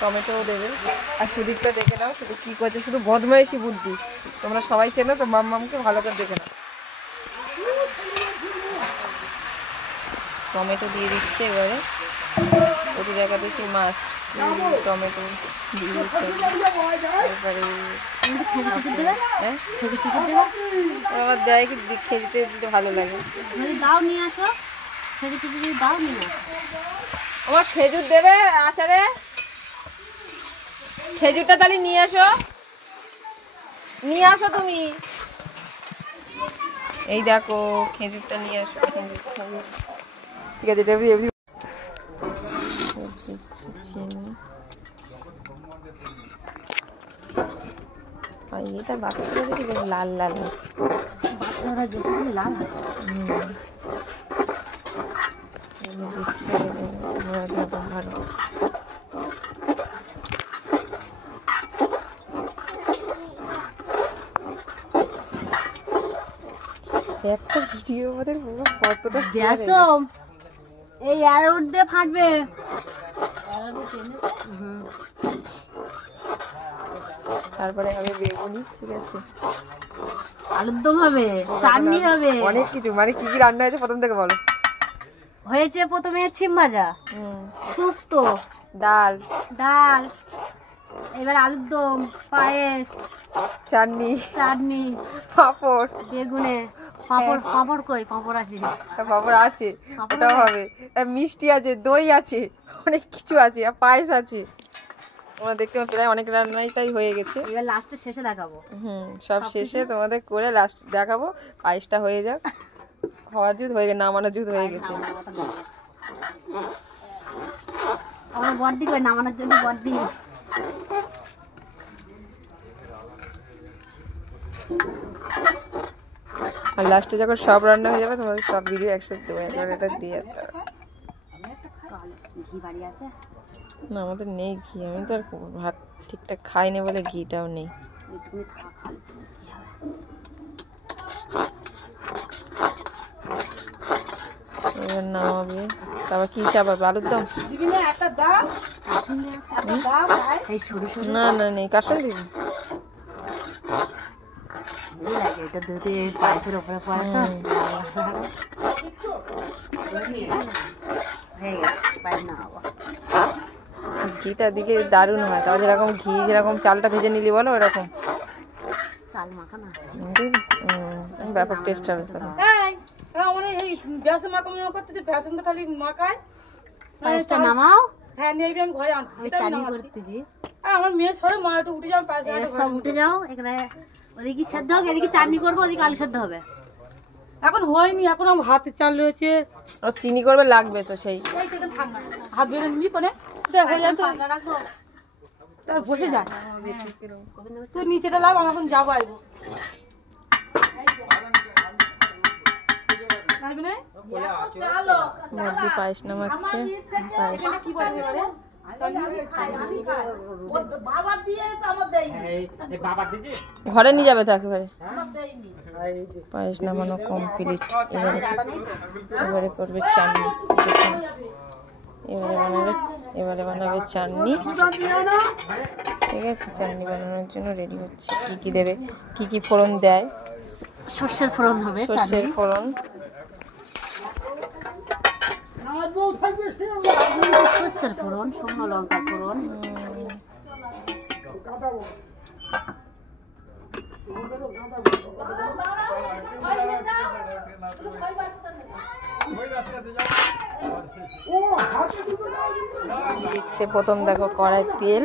Tomato দেবে। আর সুদীপটা দেখে নাও শুধু কি করছে, শুধু বদমাইশি বুদ্ধি। তোমরা সবাই চেনো তো, মাম্মামকে ভালো করে দেখে নাও। টমেটো দিয়ে দিচ্ছে এবারে, প্রতি একাদশী মাছ টমেটো দিয়ে দিচ্ছে। এবারে আবার দেয় কি, খেতে দিতে ভালো লাগে। দাও নিয়ে আসো, দাও নিয়ে আসো। আমার খেজুর দেবে আচারে, খেজুরটা তাহলে নিয়ে আসো, নিয়ে আসো তুমি। এই দেখো খেজুরটা নিয়ে আসো, খেজুর ঠিক আছে। এটা বাচ্চারা দেখি বেশ লাল লাল, বাচ্চারা বেশি লাল হয়। ভালো একটা ভিডিও আমাদের পুরো কতটা গ্যাসম এই অ্যারোড দিয়ে ফাটবে। তারপরে হবে বেগুনি, ঠিক আছে, আলুর দম হবে, চাটনি হবে, অনেক কিছু। মানে কি কি রান্না হয়েছে প্রথম থেকে বলো। হয়েছে প্রথমে ছিম ভাজা, শুক্তো, ডাল, এবার আলুর দম, পায়েস, চাটনি, পাঁপড়, বেগুনে পাঁপড় কই, পাঁপড় আছে, পাঁপড় আছে, ওটাও হবে। মিষ্টি আছে, দই আছে, অনেক কিছু আছে, আর পায়েস আছে। তোমরা দেখতে প্রায় অনেক রান্নাই তাই হয়ে গেছে। এবার লাস্টে শেষে দেখাবো। সব শেষে তোমাদের করে লাস্ট দেখাবো। পায়েসটা হয়ে যাক, হওয়ার জুত হয়ে গেছে, নামানোর জুত হয়ে গেছে। আমার বড়দি কই, নামানোর জন্য বড়দি। আর লাস্টে যখন সব রান্না হয়ে যাবে তোমাদের সব ভিডিও একসাথে দেবো, একবার এটা দিয়ে। ঘি বাড়ি আছে না, আমাদের নেই ঘি। আমি তো আর ভাত ঠিকঠাক খাইনি বলে ঘিটাও নেই। এবার নামাবে, তারপর কি চাপাবে, আলুর দম? না না নেই, কাসন দিবি। এটা দুধে পায়েসের উপরে পড়ে তো হয়ে গেছে, পায়েস নামাবো। ঘিটা দিকে দারুণ হয়। তারপর যেরকম ঘি যেরকম চালটা ভেজে নিলি বলো ওরকম চাল মাখানো আছে, ব্যাপক টেস্ট হবে। পায়েসটা নামাও। হ্যাঁ নেবে, আমি ঘরে আনছি। চাটনি করতেছি, আমার মেয়ে সরে মা একটু উঠে যাও, সব উঠে যাও। এখানে ওদিকে সেদ্ধ হোক, এদিকে চাটনি করবো, ওদিকে আলু সেদ্ধ হবে। এখন হয়নি, এখন আমার হাতে চাল রয়েছে। ও চিনি করবে লাগবে তো, সেই হাত বেড়ে নিবি কোনে তার বসে যায়। তুই নিচেটা লাগ, আমি এখন যাবো আসবো। মধ্যে পায়েস নামাচ্ছে, পায়েস ঘরে নিয়ে যাবে তো একেবারে। পায়েস নামানো কমপ্লিট। এবারে করবে চাটনি, এবারে বানাবে চাটনি, ঠিক আছে। চাটনি বানানোর জন্য রেডি হচ্ছে। কি কি দেবে, কি কি ফোড়ন দেয়? সর্ষের ফোড়ন হবে, সর্ষের ফোড়ন, সর্ষের ফোড়ন, শুকনো লঙ্কা ফোড়ন, দিচ্ছে প্রথম দেখো কড়াই তেল।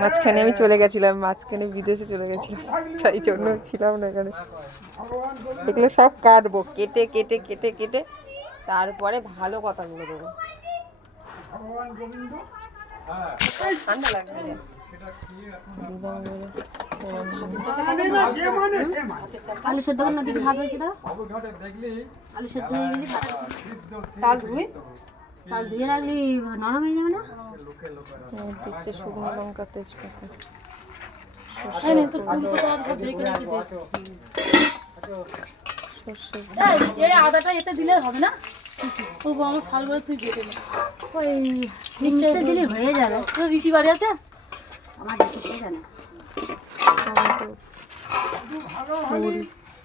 মাঝখানে আমি চলে গেছিলাম, মাঝখানে বিদেশে চলে গেছিলাম, তাই জন্য ছিলাম না এখানে। এগুলো সব কাটবো, কেটে কেটে কেটে কেটে তারপরে ভালো কথাগুলো দেবো। ঠান্ডা লাগবে, আলু সেদ্ধ করে নদীতে ভাগ হয়েছে তো, আলু সেদ্ধ হয়ে গেলে চাল ধুয়ে রাখলি নরম হয়ে যাবে না। দিচ্ছে শুকনো লঙ্কা, তেজপাতা, আদাটা এতে দিলে হবে না? ও আমার শাল করে তুই যেতে না ওই মিষ্টি দিলে হয়ে যাবে। তোর ঋষি বাড়ি আছে আমার দেখে কে জানে।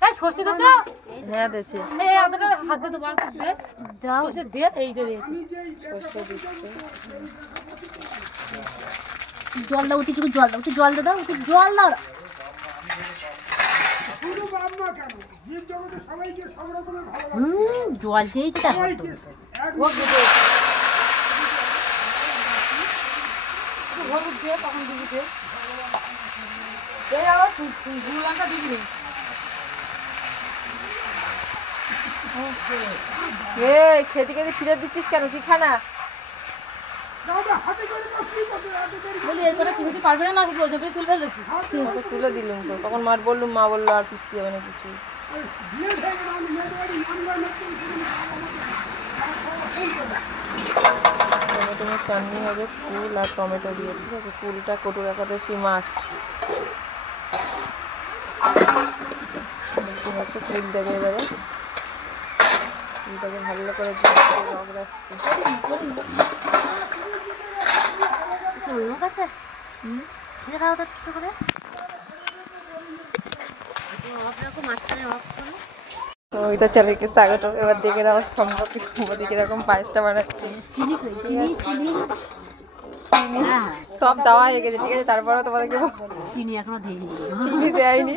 এই সর্ষে দেছ হ্যাঁ দিচ্ছি, এই আমাদের হাতে তো বার করতে দাও সর্ষে দে এই যে সর্ষে দিচ্ছে। জল দাও, উঠে জল দাও, উঠে জল দাও, উঠে জল দাও। জল চেয়েছি তার ও দুটো ঘর দিয়ে তখন দিবি এই আবার গুড় লঙ্কা দিবি রে খেতে খেতে ফিরে দিচ্ছিস কেন? শিখা না। বলি এই করে তুই পারবে না কি বলছো তুই ফেলে দিচ্ছিস ওকে তুলে দিলুম তো, তখন মার বললুম, মা বললো আর পিছতে যাবে না কিছু। টমেটো চাটনি হবে, ফুল আর টমেটো দিয়ে, ঠিক আছে? ফুলটা কটুর একাদশী মাস্ট হচ্ছে। ফুল দেবে এবারে, ফুলটাকে ভালো করে রক রাখছে। লোক আছে ছেড়ে দাও তো ছোট করে মাঝখানে অফ করো। তো ওইটা চ্যানেলকে স্বাগত। এবার দেখে নাও সম্পর্কে সম্পত্তি কিরকম পায়েসটা বানাচ্ছি। চিনি চিনি চিনি চিনি সব দেওয়া হয়ে গেছে, ঠিক আছে? তারপরেও তোমাদেরকে চিনি এখনো দিইনি। চিনি দেয়নি।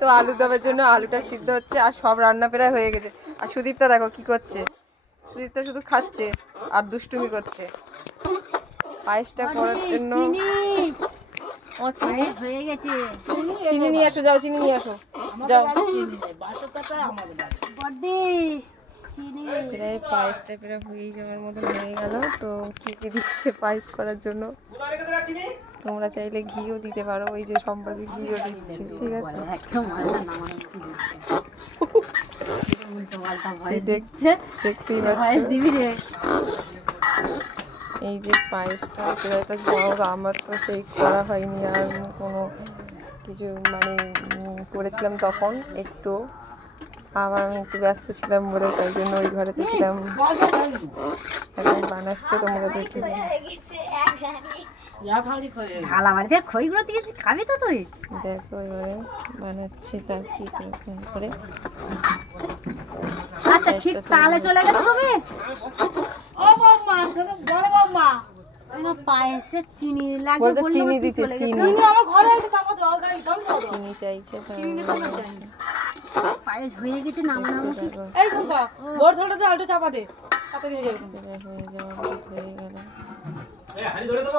তো আলু দমের জন্য আলুটা সিদ্ধ হচ্ছে, আর সব রান্না প্রায় হয়ে গেছে। আর সুদীপটা দেখো কি করছে, সুদীপটা শুধু খাচ্ছে আর দুষ্টুমি করছে। পায়েসটা করার জন্য চিনি হয়ে গেছে। চিনি নিয়ে আসো, যাও চিনি নিয়ে আসো, যাও। বড়দি চিনি প্রায় পায়েসটা প্রায় হয়েই যাওয়ার মতো হয়ে গেল। তো কি কি দিচ্ছে পায়েস করার জন্য, তোমরা চাইলে ঘিও দিতে পারো, ওই যে সম্পাদি ঘিও দিচ্ছে, ঠিক আছে? একদম মালটা নামানো উল্টো পাল্টা ভয়েস দেখছে, দেখতেই ভয়েস পাচ্ছ। দিবি রে। এই যে পায়েসটা সেটা তো বড়, আমার তো সেই করা হয়নি আর কোনো কিছু, মানে করেছিলাম তখন একটু, আবার আমি একটু ব্যস্ত ছিলাম বলে, তাই জন্য ওই ঘরেতে ছিলাম। এখন বানাচ্ছে, তোমরা দেখতে ঢালা বাড়িতে খইগুলো দিয়েছি, খাবি তো তুই? দেখো এবারে বানাচ্ছে তার কি কিরকম করে। আচ্ছা ঠিক তাহলে চলে গেছো তুমি। ও বাবা বড় বাবা পায়েসে চিনি লাগবে বলতে বললে চিনি তুই দিতে, চলে গেছো। চিনি তুমি আমার ঘরে এসে তারপর দাও গাড়ি দাও দাও চিনি চাইছে। পায়েস হয়ে গেছে নামানোর মতো। এই বাবা বড় ছোটতে আলু চাপা দে তাড়াতাড়ি হয়ে যাবে হয়ে যাওয়ার হয়ে গেল।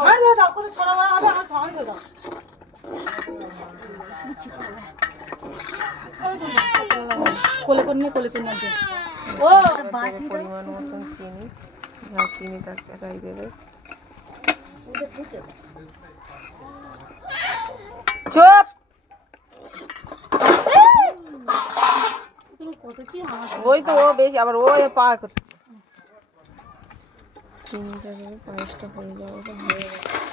হ্যাঁ ধরে দাও কত ছড়া মারা হবে আমার ছড়াই দাও কোলে করে নিয়ে দে ও পরিমাণ মতন চিনি, যা চিনি তাই দেবে। চুপ, তুমি কত কি ওই তো ও বেশি, আবার ও পা করছে। চিনিটা দেবে, পায়েসটা হয়ে যাবে, হয়ে গেছে।